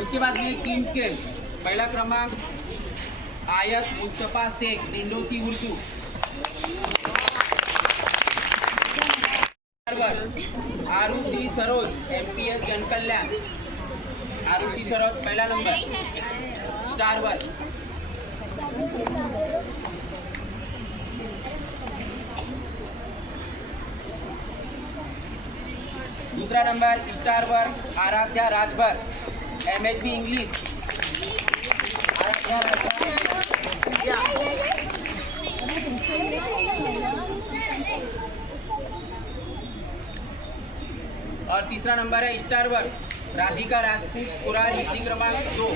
उसके बाद में टीम स्केल पहला क्रमांक आयत मुस्तफा शेख इंडोसी उर्दू। आरुषि सरोज एमपीएस जनकल्याण। आरुषि सरोज पहला नंबर स्टार वन। दूसरा number star one Aaradhya Rajbhar MHB English. Aaradhya और तीसरा नंबर है स्टार वन राधिका राजपूत हिंदी क्रमांक 2।